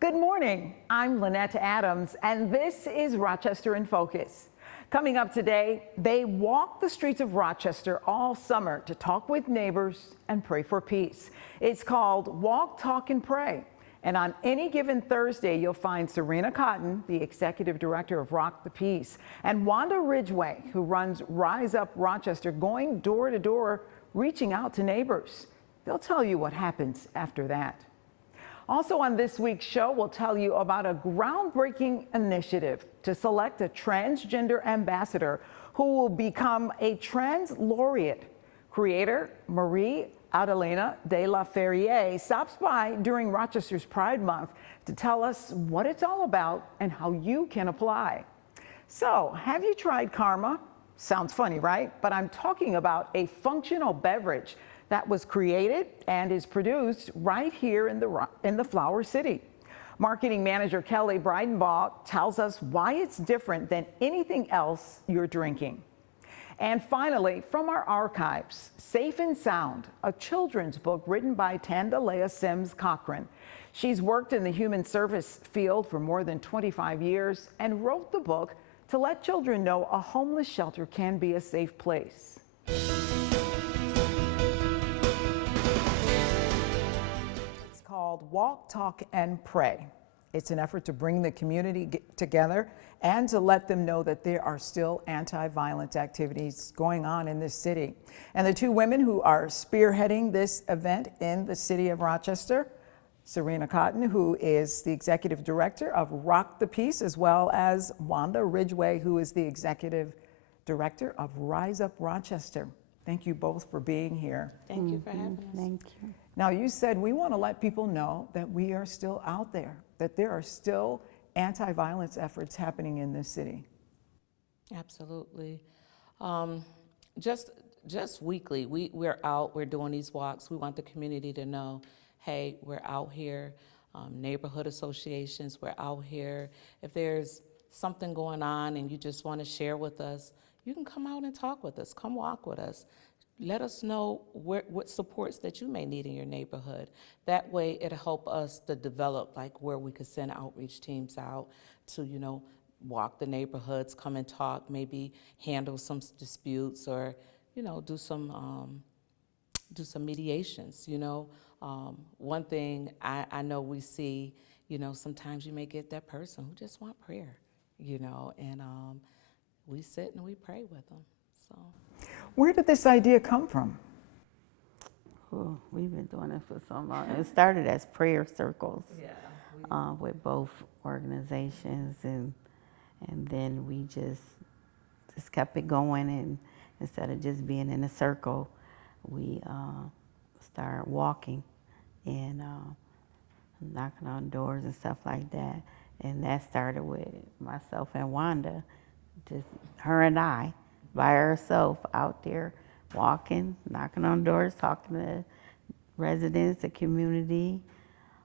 Good morning. I'm Lynette Adams, and this is Rochester in Focus. Coming up today, they walk the streets of Rochester all summer to talk with neighbors and pray for peace. It's called Walk, Talk, and Pray. And on any given Thursday, you'll find Serena Cotton, the executive director of Rock the Peace, and Wanda Ridgway, who runs Rise Up Rochester, going door to door, reaching out to neighbors. They'll tell you what happens after that. Also on this week's show, we'll tell you about a groundbreaking initiative to select a transgender ambassador who will become a TransLaute. Creator Marie Adelina de la Ferrier stops by during Rochester's Pride Month to tell us what it's all about and how you can apply. So, have you tried Karma? Sounds funny, right? But I'm talking about a functional beverage that was created and is produced right here in the Flower City. Marketing manager Kelly Breidenbaugh tells us why it's different than anything else you're drinking. And finally, from our archives, Safe and Sound, a children's book written by Tandalea Sims Cochran. She's worked in the human service field for more than 25 years and wrote the book to let children know a homeless shelter can be a safe place. It's called Walk, Talk, and Pray. It's an effort to bring the community together and to let them know that there are still anti-violence activities going on in this city. And the two women who are spearheading this event in the city of Rochester, Serena Cotton, who is the executive director of Rock the Peace, as well as Wanda Ridgway, who is the executive director of Rise Up Rochester. Thank you both for being here. Thank you for having us. Thank you. Now, you said we want to let people know that we are still out there, that there are still anti-violence efforts happening in this city. Absolutely. Just weekly, we're out, we're doing these walks. We want the community to know, hey, we're out here. Neighborhood associations, we're out here. If there's something going on and you just want to share with us, you can come out and talk with us. Come walk with us. Let us know what supports that you may need in your neighborhood. That way it'll help us to develop like where we could send outreach teams out to, walk the neighborhoods, come and talk, maybe handle some disputes or, do some mediations, One thing I know we see, sometimes you may get that person who just want prayer, and we sit and we pray with them, so. Where did this idea come from? Oh, we've been doing it for so long. It started as prayer circles with both organizations, and then we just kept it going. And instead of just being in a circle, we started walking and knocking on doors and stuff like that. And that started with myself and Wanda, just her and I. By herself out there walking, knocking on doors, talking to residents, the community,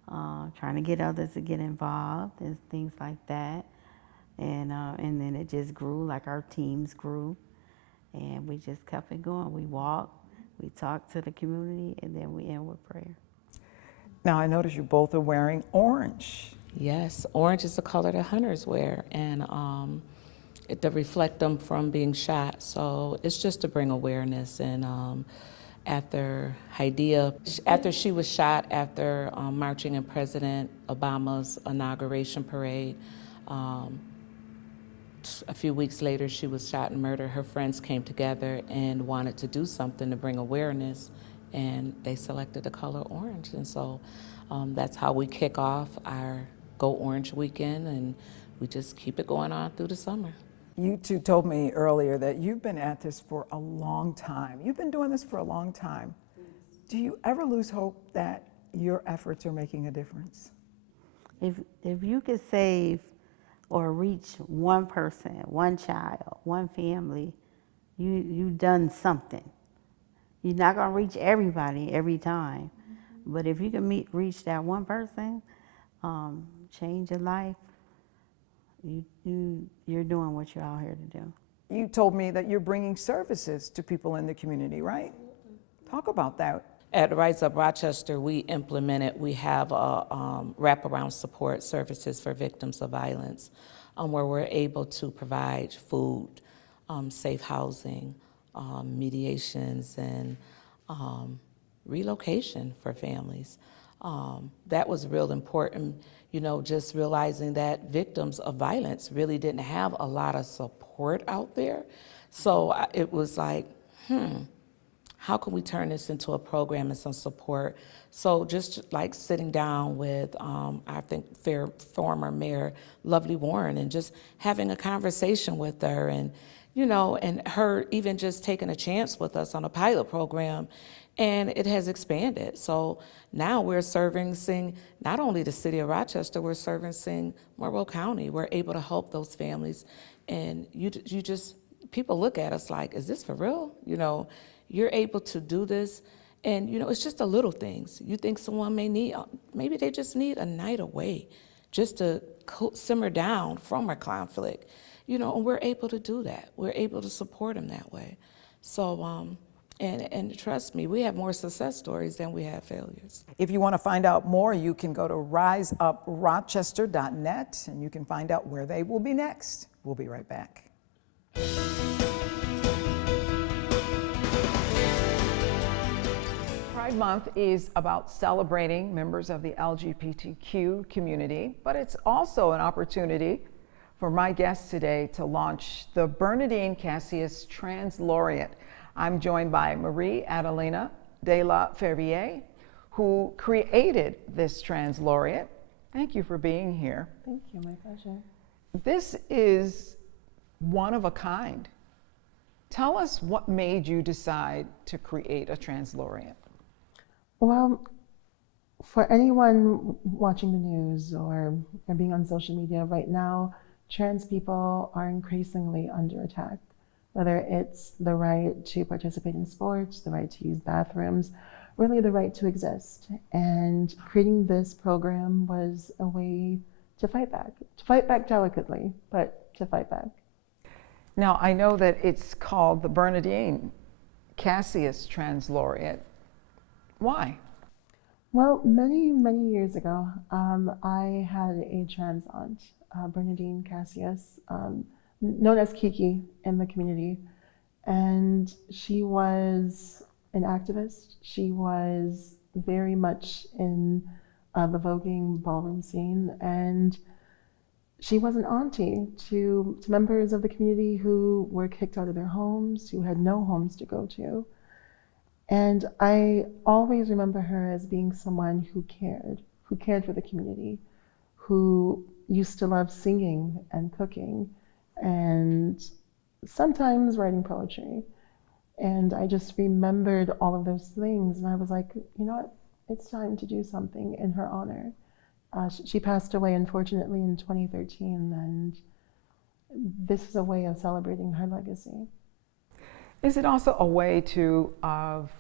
trying to get others to get involved and things like that. And then it just grew, like our teams grew, and we just kept it going. We walked, we talked to the community, and then we end with prayer. Now I notice you both are wearing orange. Yes, orange is the color that hunters wear, and to reflect them from being shot. So it's just to bring awareness. And after she was shot after marching in President Obama's inauguration parade, a few weeks later she was shot and murdered. Her friends came together and wanted to do something to bring awareness, and they selected the color orange. And so that's how we kick off our Go Orange weekend, and we just keep it going on through the summer. You two told me earlier that you've been at this for a long time. You've been doing this for a long time. Yes. Do you ever lose hope that your efforts are making a difference? If you could save or reach one person, one child, one family, you've done something. You're not gonna reach everybody every time, but if you can reach that one person, change your life, you're doing what you're out here to do. You told me that you're bringing services to people in the community, right? Talk about that. At Rise Up Rochester, we have wraparound support services for victims of violence, where we're able to provide food, safe housing, mediations, and relocation for families. That was real important, just realizing that victims of violence really didn't have a lot of support out there. So it was like, how can we turn this into a program and some support? So just like sitting down with, I think, former Mayor Lovely Warren, and just having a conversation with her, and and her even just taking a chance with us on a pilot program, and it has expanded. So now we're servicing not only the city of Rochester, we're servicing Monroe County. We're able to help those families, and people look at us like, is this for real? You're able to do this, and it's just the little things. You think someone maybe they just need a night away, just to simmer down from a conflict, and we're able to do that. We're able to support them that way. So, and trust me, we have more success stories than we have failures. If you want to find out more, you can go to riseuprochester.net, and you can find out where they will be next. We'll be right back. Pride Month is about celebrating members of the LGBTQ community, but it's also an opportunity for my guests today to launch the Bernardine Casius TransLaute. I'm joined by Marie Adelina de la Ferrier, who created this TransLaute. Thank you for being here. Thank you, my pleasure. This is one of a kind. Tell us what made you decide to create a TransLaute. Well, for anyone watching the news or being on social media right now, trans people are increasingly under attack. Whether it's the right to participate in sports, the right to use bathrooms, really the right to exist. And creating this program was a way to fight back delicately, but to fight back. Now, I know that it's called the Bernardine Casius TransLaute. Why? Well, many, many years ago, I had a trans aunt, Bernardine Casius, known as Kiki in the community. And she was an activist. She was very much in the voguing ballroom scene. And she was an auntie to members of the community who were kicked out of their homes, who had no homes to go to. And I always remember her as being someone who cared for the community, who used to love singing and cooking, and sometimes writing poetry. And I just remembered all of those things, and I was like, you know what, it's time to do something in her honor. She passed away, unfortunately, in 2013, and this is a way of celebrating her legacy. Is it also a way of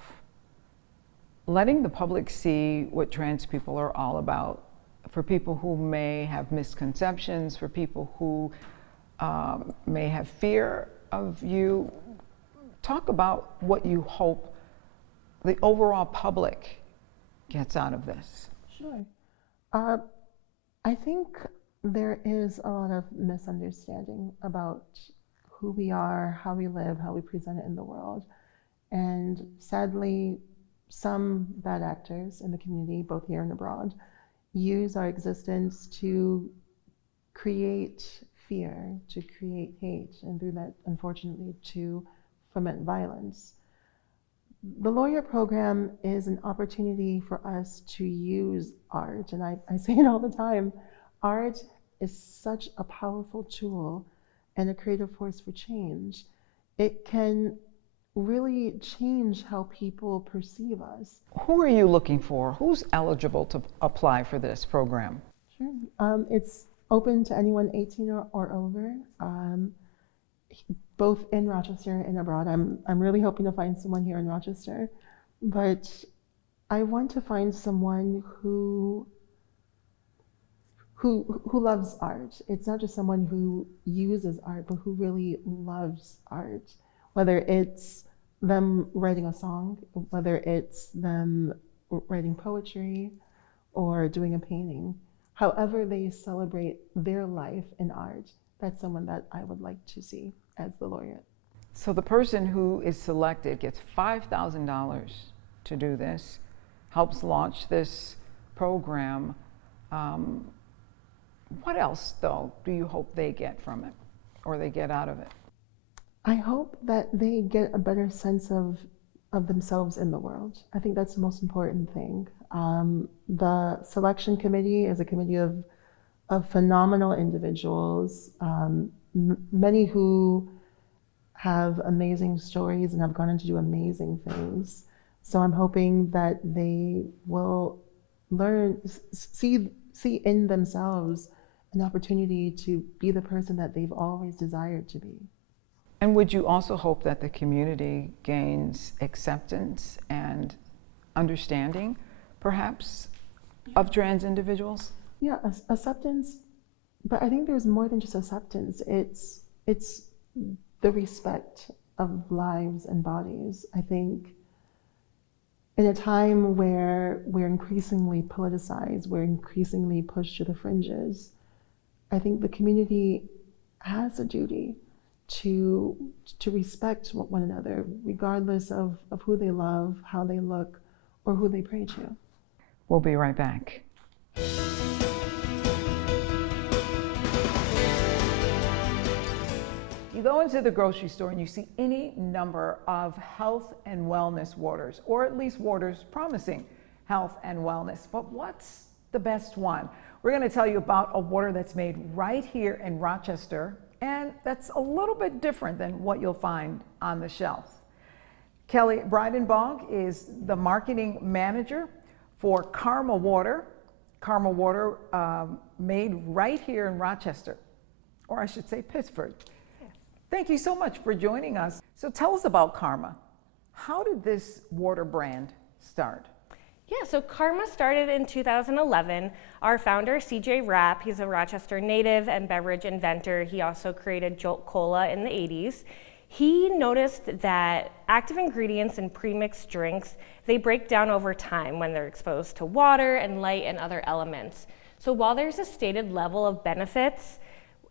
letting the public see what trans people are all about? For people who may have misconceptions, for people who may have fear of you, talk about what you hope the overall public gets out of this. Sure. I think there is a lot of misunderstanding about who we are, how we live, how we present it in the world. And sadly, some bad actors in the community, both here and abroad, use our existence to create fear, to create hate, and through that, unfortunately, to foment violence. The Laureate program is an opportunity for us to use art, and I say it all the time, art is such a powerful tool and a creative force for change. It can really change how people perceive us. Who are you looking for? Who's eligible to apply for this program? Sure. It's open to anyone 18 or over, both in Rochester and abroad. I'm really hoping to find someone here in Rochester, but I want to find someone who loves art. It's not just someone who uses art, but who really loves art, whether it's them writing a song, whether it's them writing poetry or doing a painting, however they celebrate their life in art, that's someone that I would like to see as the laureate. So the person who is selected gets $5,000 to do this, helps launch this program. What else, though, do you hope they get from it or they get out of it? I hope that they get a better sense of themselves in the world. I think that's the most important thing. The selection committee is a committee of phenomenal individuals, many who have amazing stories and have gone on to do amazing things. So I'm hoping that they will learn, see in themselves an opportunity to be the person that they've always desired to be. And would you also hope that the community gains acceptance and understanding, perhaps, of trans individuals? Yeah, acceptance, but I think there's more than just acceptance. It's the respect of lives and bodies. I think in a time where we're increasingly politicized, we're increasingly pushed to the fringes, I think the community has a duty to respect one another, regardless of who they love, how they look, or who they pray to. We'll be right back. You go into the grocery store and you see any number of health and wellness waters, or at least waters promising health and wellness. But what's the best one? We're going to tell you about a water that's made right here in Rochester, and that's a little bit different than what you'll find on the shelf. Kelly Breidenbach is the marketing manager for Karma Water. Karma Water made right here in Rochester, or I should say Pittsburgh. Thank you so much for joining us. So tell us about Karma. How did this water brand start? Yeah, so Karma started in 2011. Our founder, CJ Rapp, he's a Rochester native and beverage inventor. He also created Jolt Cola in the 80s. He noticed that active ingredients in premixed drinks, they break down over time when they're exposed to water and light and other elements. So while there's a stated level of benefits,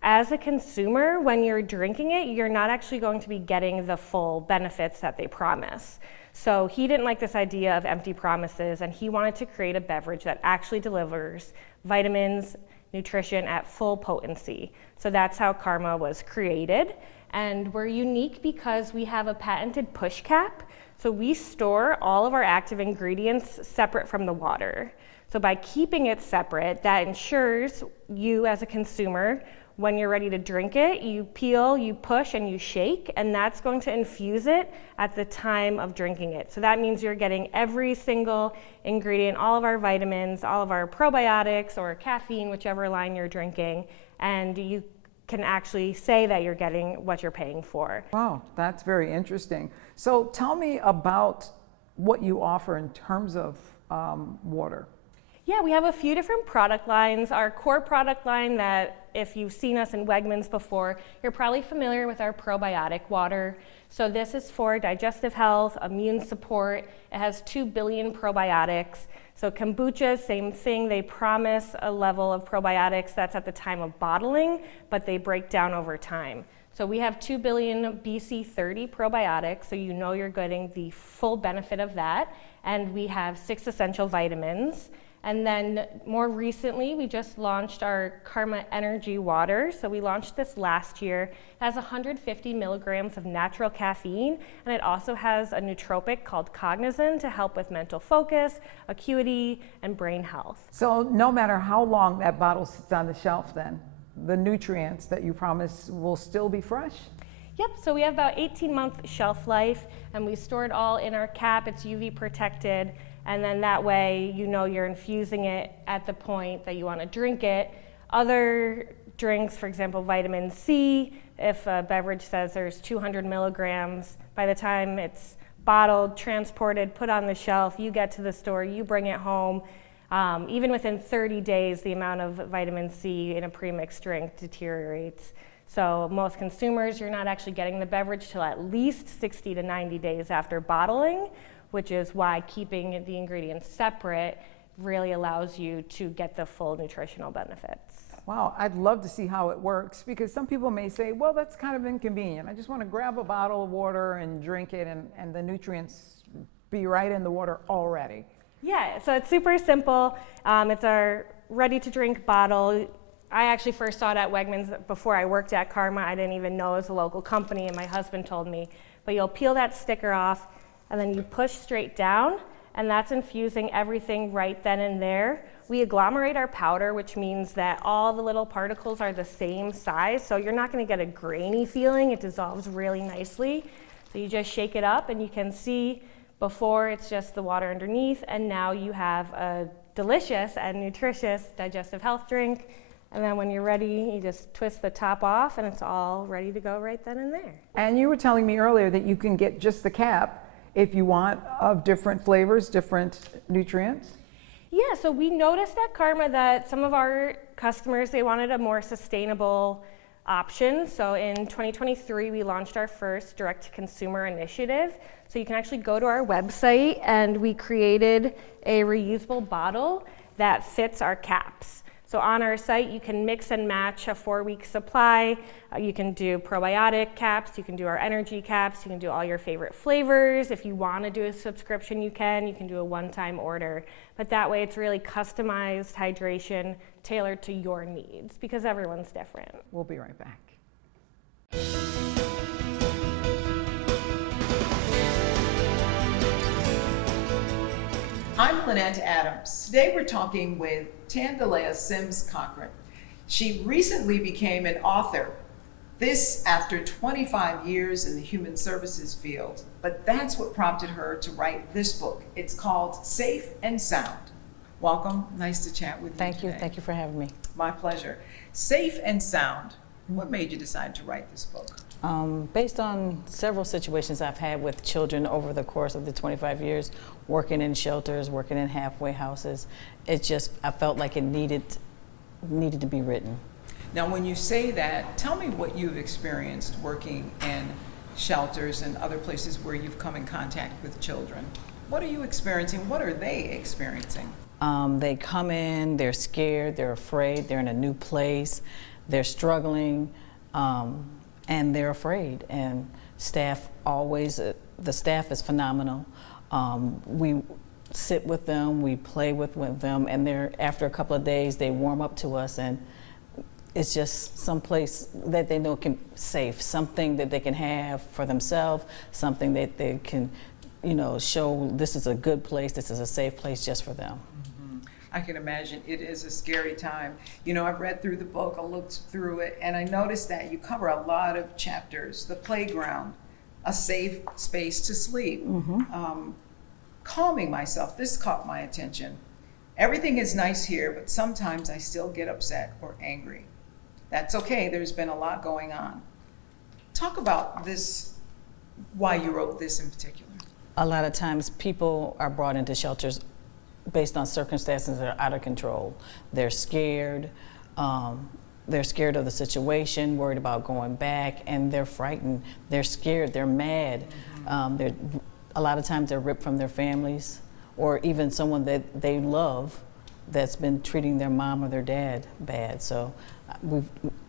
as a consumer, when you're drinking it, you're not actually going to be getting the full benefits that they promise. So he didn't like this idea of empty promises, and he wanted to create a beverage that actually delivers vitamins, nutrition at full potency. So that's how Karma was created. And we're unique because we have a patented push cap. So we store all of our active ingredients separate from the water. So by keeping it separate, that ensures you as a consumer, when you're ready to drink it, you peel, you push, and you shake, and that's going to infuse it at the time of drinking it. So that means you're getting every single ingredient, all of our vitamins, all of our probiotics or caffeine, whichever line you're drinking, and you can actually say that you're getting what you're paying for. Wow, that's very interesting. So tell me about what you offer in terms of water. Yeah, we have a few different product lines. Our core product line that if you've seen us in Wegmans before, you're probably familiar with our probiotic water. So this is for digestive health, immune support. It has 2 billion probiotics. So kombucha, same thing. They promise a level of probiotics that's at the time of bottling, but they break down over time. So we have 2 billion BC30 probiotics, so you know you're getting the full benefit of that. And we have 6 essential vitamins. And then more recently, we just launched our Karma Energy Water. So we launched this last year. It has 150 milligrams of natural caffeine, and it also has a nootropic called Cognizin to help with mental focus, acuity, and brain health. So no matter how long that bottle sits on the shelf then, the nutrients that you promise will still be fresh? Yep, so we have about 18-month shelf life, and we store it all in our cap. It's UV protected. And then that way, you know you're infusing it at the point that you want to drink it. Other drinks, for example, vitamin C, if a beverage says there's 200 milligrams, by the time it's bottled, transported, put on the shelf, you get to the store, you bring it home. Even within 30 days, the amount of vitamin C in a premixed drink deteriorates. So most consumers, you're not actually getting the beverage till at least 60 to 90 days after bottling, which is why keeping the ingredients separate really allows you to get the full nutritional benefits. Wow, I'd love to see how it works, because some people may say, well, that's kind of inconvenient. I just want to grab a bottle of water and drink it, and the nutrients be right in the water already. Yeah, so it's super simple. It's our ready-to-drink bottle. I actually first saw it at Wegmans before I worked at Karma. I didn't even know it was a local company, and my husband told me. But you'll peel that sticker off, and then you push straight down, and that's infusing everything right then and there. We agglomerate our powder, which means that all the little particles are the same size, so you're not going to get a grainy feeling. It dissolves really nicely. So you just shake it up, and you can see before it's just the water underneath, and now you have a delicious and nutritious digestive health drink. And then when you're ready, you just twist the top off, and it's all ready to go right then and there. And you were telling me earlier that you can get just the cap if you want, of different flavors, different nutrients. Yeah, so we noticed at Karma that some of our customers, they wanted a more sustainable option. So in 2023, we launched our first direct-to-consumer initiative. So you can actually go to our website, and we created a reusable bottle that fits our caps. So on our site, you can mix and match a 4-week supply. You can do probiotic caps, you can do our energy caps, you can do all your favorite flavors. If you want to do a subscription, you can do a one-time order. But that way it's really customized hydration tailored to your needs, because everyone's different. We'll be right back. I'm Lynette Adams. Today we're talking with Tandalea Sims Cochran. She recently became an author. This after 25 years in the human services field. But that's what prompted her to write this book. It's called Safe and Sound. Welcome. Nice to chat with you Thank you. today. Thank you for having me. My pleasure. Safe and Sound. What made you decide to write this book? Based on several situations I've had with children over the course of the 25 years, working in shelters, working in halfway houses, I felt like it needed to be written. Now, when you say that, tell me what you've experienced working in shelters and other places where you've come in contact with children. What are you experiencing? What are they experiencing? They come in, they're scared, they're afraid, they're in a new place, they're struggling, and they're afraid. And the staff is phenomenal. We sit with them, we play with them, and after a couple of days, they warm up to us, and it's just some place that they know can safe, something that they can have for themselves, something that they can, show this is a good place, this is a safe place just for them. I can imagine it is a scary time. I've read through the book, I looked through it, and I noticed that you cover a lot of chapters. The playground, a safe space to sleep, calming myself, this caught my attention. Everything is nice here, but sometimes I still get upset or angry. That's okay, there's been a lot going on. Talk about this, why you wrote this in particular. A lot of times people are brought into shelters based on circumstances that are out of control. They're scared of the situation, worried about going back, and they're frightened. They're scared, they're mad. A lot of times they're ripped from their families, or even someone that they love that's been treating their mom or their dad bad. So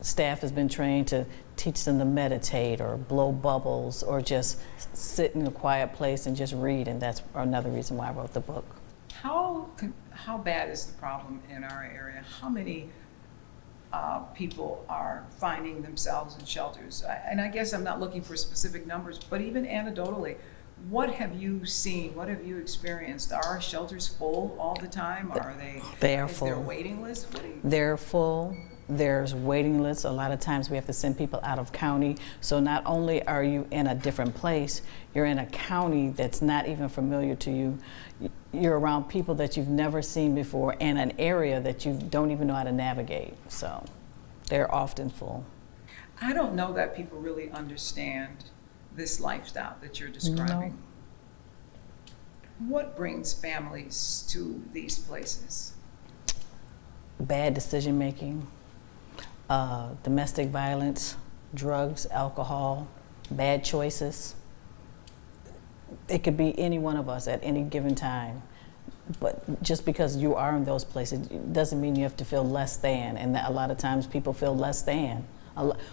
staff has been trained to teach them to meditate or blow bubbles or just sit in a quiet place and just read, and that's another reason why I wrote the book. How bad is the problem in our area? How many people are finding themselves in shelters? And I guess I'm not looking for specific numbers, but even anecdotally, what have you seen? What have you experienced? Are our shelters full all the time? They are is full. Is there a waiting list? They're full. There's waiting lists. A lot of times we have to send people out of county. So not only are you in a different place, you're in a county that's not even familiar to you. You're around people that you've never seen before in an area that you don't even know how to navigate. So they're often full. I don't know that people really understand this lifestyle that you're describing. No. What brings families to these places? Bad decision making, domestic violence, drugs, alcohol, bad choices. It could be any one of us at any given time. But just because you are in those places, it doesn't mean you have to feel less than. And that a lot of times people feel less than.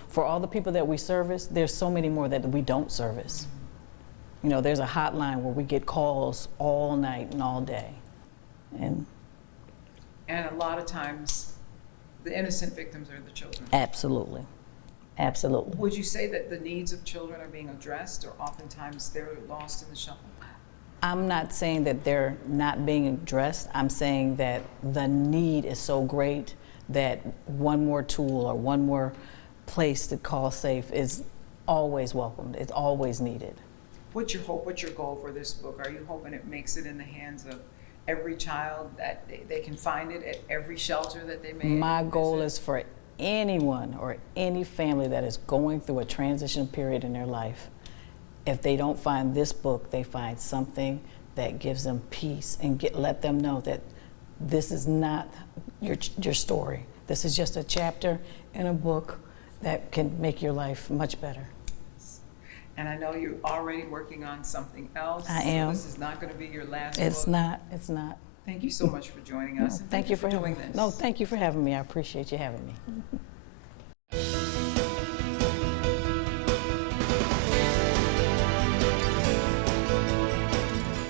For all the people that we service, there's so many more that we don't service. You know, there's a hotline where we get calls all night and all day. And a lot of times, the innocent victims are the children. absolutely, absolutely. Would you say that the needs of children are being addressed, or oftentimes they're lost in the shuffle? I'm not saying that they're not being addressed. I'm saying that the need is so great that one more tool or one more place to call safe is always welcomed. It's always needed. What's your hope? What's your goal for this book? Are you hoping it makes it in the hands of every child, that they can find it at every shelter that they may My goal visit? is for anyone or any family that is going through a transition period in their life, if they don't find this book, they find something that gives them peace and let them know that this is not your story. This is just a chapter in a book that can make your life much better. And I know you're already working on something else. I am. So this is not going to be your last It's book. not, it's not. Thank you so much for joining us. No, and thank you for doing having this. No, thank you for having me. I appreciate you having me.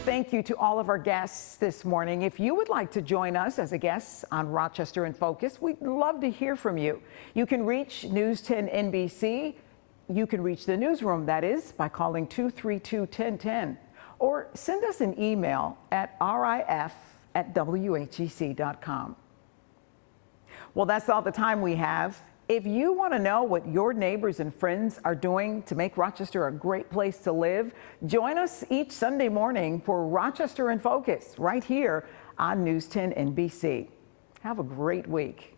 Thank you to all of our guests this morning. If you would like to join us as a guest on Rochester in Focus, we'd love to hear from you. You can reach News 10 NBC. You can reach the newsroom, that is, by calling 232-1010, or send us an email at rif@whec.com. Well, that's all the time we have. If you want to know what your neighbors and friends are doing to make Rochester a great place to live, join us each Sunday morning for Rochester in Focus right here on News 10 NBC. Have a great week.